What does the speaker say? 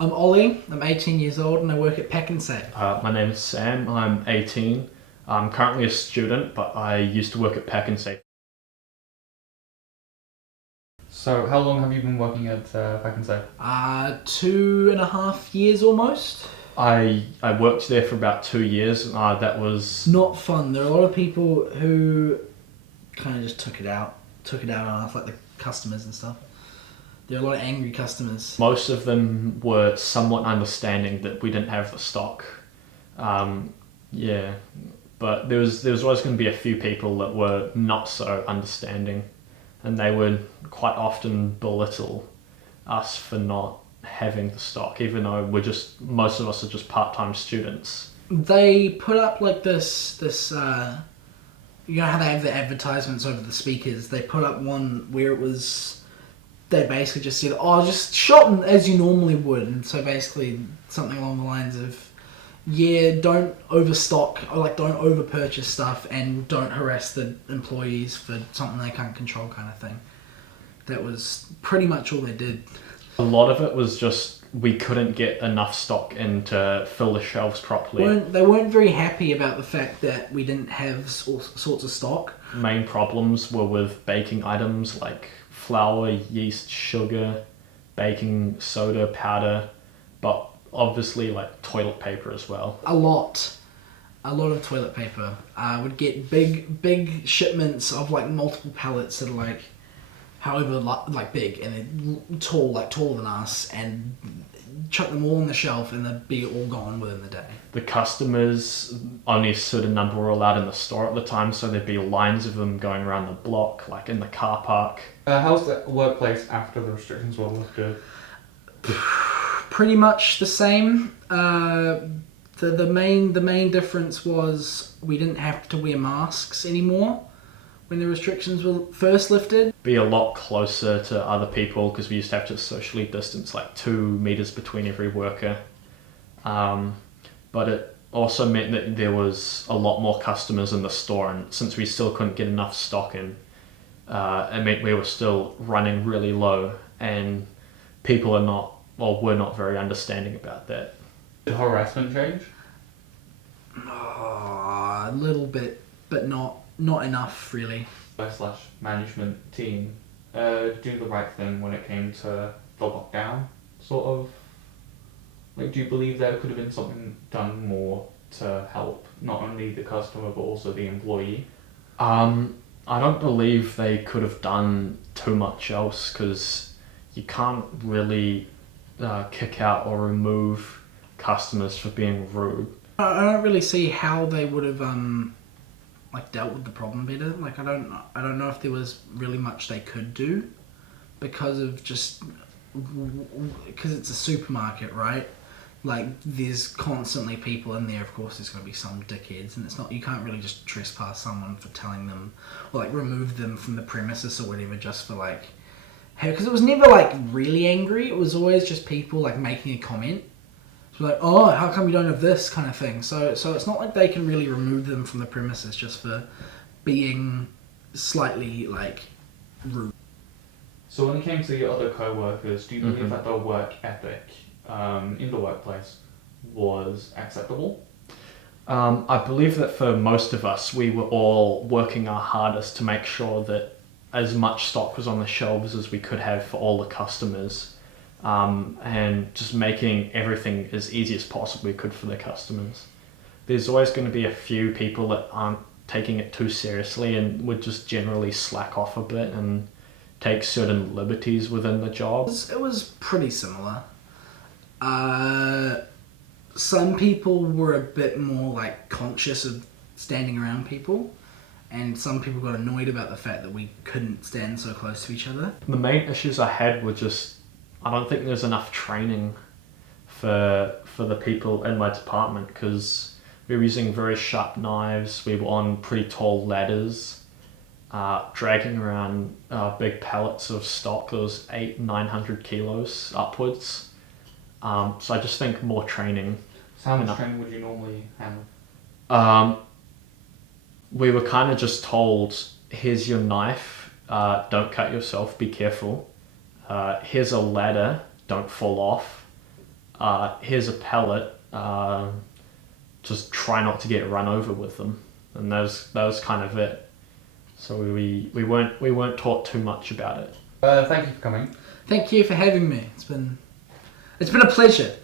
I'm Ollie, I'm 18 years old and I work at Pack and Save. My name is Sam, I'm 18. I'm currently a student, but I used to work at Pack and Safe. So, how long have you been working at Pack and Save? 2.5 years almost. I worked there for about 2 years. That was Not fun. There are a lot of people who kind of just took it out on us, like the customers and stuff. There are a lot of angry customers. most of them were somewhat understanding that we didn't have the stock. Yeah, but there was always going to be a few people that were not so understanding, and they would quite often belittle us for not having the stock, even though most of us are just part-time students. They put up like this you know how they have the advertisements over the speakers? They put up one where it was, they basically just said, oh, just shop as you normally would. And so basically something along the lines of, yeah, don't overstock, or like don't overpurchase stuff and don't harass the employees for something they can't control kind of thing. That was pretty much all they did. A lot of it was just we couldn't get enough stock in to fill the shelves properly. They weren't very happy about the fact that we didn't have all sorts of stock. Main problems were with baking items like flour, yeast, sugar, baking soda, powder, but obviously like toilet paper as well. A lot of toilet paper. Would get big shipments of like multiple pallets that are like however like big and they're taller than us, and chuck them all on the shelf and they'd be all gone within the day. The customers, only a certain number were allowed in the store at the time, so there'd be lines of them going around the block, like in the car park. How's the workplace after the restrictions were lifted? Pretty much the same. The main difference was we didn't have to wear masks anymore when the restrictions were first lifted. Be a lot closer to other people because we used to have to socially distance like 2 meters between every worker. But it also meant that there was a lot more customers in the store, and since we still couldn't get enough stock in, it meant we were still running really low, and people were not very understanding about that. Did harassment change? A little bit, but not enough really. Slash management team do the right thing when it came to the lockdown, sort of? Like, do you believe there could have been something done more to help not only the customer but also the employee? I don't believe they could have done too much else because you can't really kick out or remove customers for being rude. I don't really see how they would have like dealt with the problem better. Like I don't know if there was really much they could do because it's a supermarket, right? Like there's constantly people in there. Of course there's going to be some dickheads, and you can't really just trespass someone for telling them or like remove them from the premises or whatever just for like, hey, because it was never like really angry. It was always just people like making a comment. So like, oh, how come you don't have this kind of thing? So it's not like they can really remove them from the premises just for being slightly like rude. So when it came to your other co-workers, do you believe that their work ethic in the workplace was acceptable? I believe that for most of us, we were all working our hardest to make sure that as much stock was on the shelves as we could have for all the customers. And just making everything as easy as possible we could for the customers. There's always going to be a few people that aren't taking it too seriously and would just generally slack off a bit and take certain liberties within the job. It was pretty similar. Some people were a bit more like conscious of standing around people, and some people got annoyed about the fact that we couldn't stand so close to each other. The main issues I had were just I don't think there's enough training for the people in my department because we were using very sharp knives. We were on pretty tall ladders, dragging around big pallets of stock that was 900 kilos upwards. So I just think more training. So how much training would you normally handle? We were kind of just told, here's your knife, don't cut yourself, be careful. Here's a ladder, don't fall off. here's a pellet, just try not to get run over with them, and that was kind of it. So we weren't taught too much about it. Thank you for coming. Thank you for having me. It's been a pleasure.